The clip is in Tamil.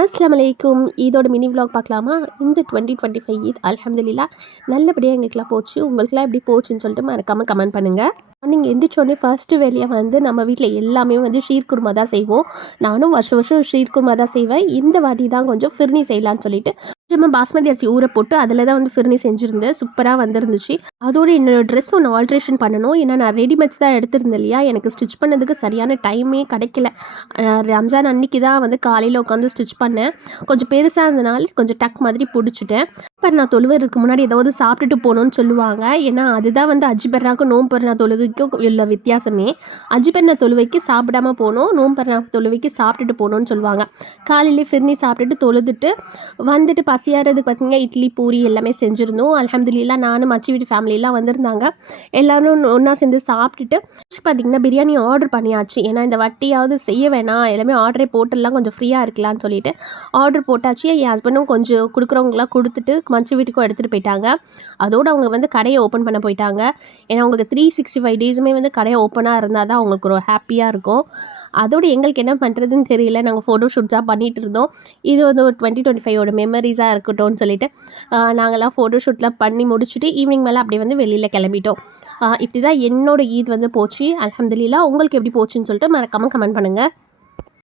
அஸ்ஸலாமு அலைக்கும். ஈதோட மினி விலாக் பார்க்கலாமா? இந்த 2025 ஈத் அல்ஹம்துலில்லாஹ் நல்லபடியாக எங்களுக்குலாம் போச்சு. உங்களுக்குலாம் எப்படி போச்சுன்னு சொல்லிட்டு மறக்காமல் கமெண்ட் பண்ணுங்கள். மார்னிங் எந்திரிச்சோடனே ஃபர்ஸ்ட்டு வேலையாக வந்து நம்ம வீட்டில் எல்லாமே வந்து ஷீர் குருமா தான் செய்வோம். நானும் வருஷம் வருஷம் ஷீர் குருமா தான் செய்வேன். இந்த வாட்டி தான் கொஞ்சம் ஃபிர்னி செய்யலான்னு சொல்லிட்டு கொஞ்சமாக பாஸ்மதி அரிசி ஊற போட்டு அதில் தான் வந்து ஃபிர்னி செஞ்சுருந்தேன். சூப்பராக வந்துருந்துச்சு. அதோடு என்னோடய ட்ரெஸ் ஒன்று ஆல்ட்ரேஷன் பண்ணணும். ஏன்னா நான் ரெடிமேட்ஸ் தான் எடுத்திருந்தேன் இல்லையா, எனக்கு ஸ்டிச் பண்ணதுக்கு சரியான டைமே கிடைக்கல. ரம்ஜான் அன்னைக்கு தான் வந்து காலையில் உட்காந்து ஸ்டிச் பண்ணேன். கொஞ்சம் பெருசாக இருந்தனால கொஞ்சம் டக் மாதிரி பிடிச்சிட்டேன். இப்போ நான் தொழுவதுக்கு முன்னாடி ஏதாவது சாப்பிட்டுட்டு போகணுன்னு சொல்லுவாங்க. ஏன்னா அதுதான் வந்து அஜிபர்னாக்கும் நோம்பர்னா தொழுகைக்கும் உள்ள வித்தியாசமே. அஜிபர்னா தொழுவைக்கு சாப்பிடாம போகணும், நோம்பர்னா தொழுவைக்கு சாப்பிட்டுட்டு போகணுன்னு சொல்லுவாங்க. காலையிலே ஃபிர்னி சாப்பிட்டுட்டு தொழுதுட்டு வந்துட்டு பசியாகிறதுக்கு பார்த்தீங்கன்னா இட்லி பூரி எல்லாமே செஞ்சுருந்தோம். அல்ஹம்துலில்லாஹ் நானும் மச்சி வீட்டு ஃபேமிலியெல்லாம் வந்திருந்தாங்க. எல்லோரும் ஒன்றா சேர்ந்து சாப்பிட்டுட்டு பார்த்திங்கன்னா பிரியாணி ஆர்டர் பண்ணியாச்சு. ஏன்னா இந்த வட்டியாவது செய்ய வேணாம், எல்லாமே ஆர்டரே போட்டுடலாம், கொஞ்சம் ஃப்ரீயாக இருக்கலாம்னு சொல்லிட்டு ஆர்டர் போட்டாச்சு. என் ஹஸ்பண்டும் கொஞ்சம் கொடுக்குறவங்களாம் கொடுத்துட்டு மச்சி வீட்டுக்கும் எடுத்துகிட்டு போயிட்டாங்க. அதோடு அவங்க வந்து கடையை ஓப்பன் பண்ண போயிட்டாங்க. ஏன்னா அவங்களுக்கு 365 டேஸுமே வந்து கடையை ஓப்பனாக இருந்தால் தான் அவங்களுக்கு ஒரு ஹாப்பியாக இருக்கும். அதோடு எங்களுக்கு என்ன பண்ணுறதுன்னு தெரியல. நாங்கள் ஃபோட்டோ ஷூட்ஸாக பண்ணிகிட்டு இருந்தோம். இது வந்து ஒரு 2025 மெமரிஸாக இருக்கட்டும்னு சொல்லிட்டு நாங்கள்லாம் ஃபோட்டோ ஷூட்லாம் பண்ணி முடிச்சுட்டு ஈவினிங் மேலே அப்படியே வந்து வெளியில் கிளம்பிட்டோம். இப்படி தான் என்னோடய ஈத் வந்து போச்சு. அல்ஹம்துலில்லாஹ். உங்களுக்கு எப்படி போச்சுன்னு சொல்லிட்டு மறக்காமல் கமெண்ட் பண்ணுங்கள்.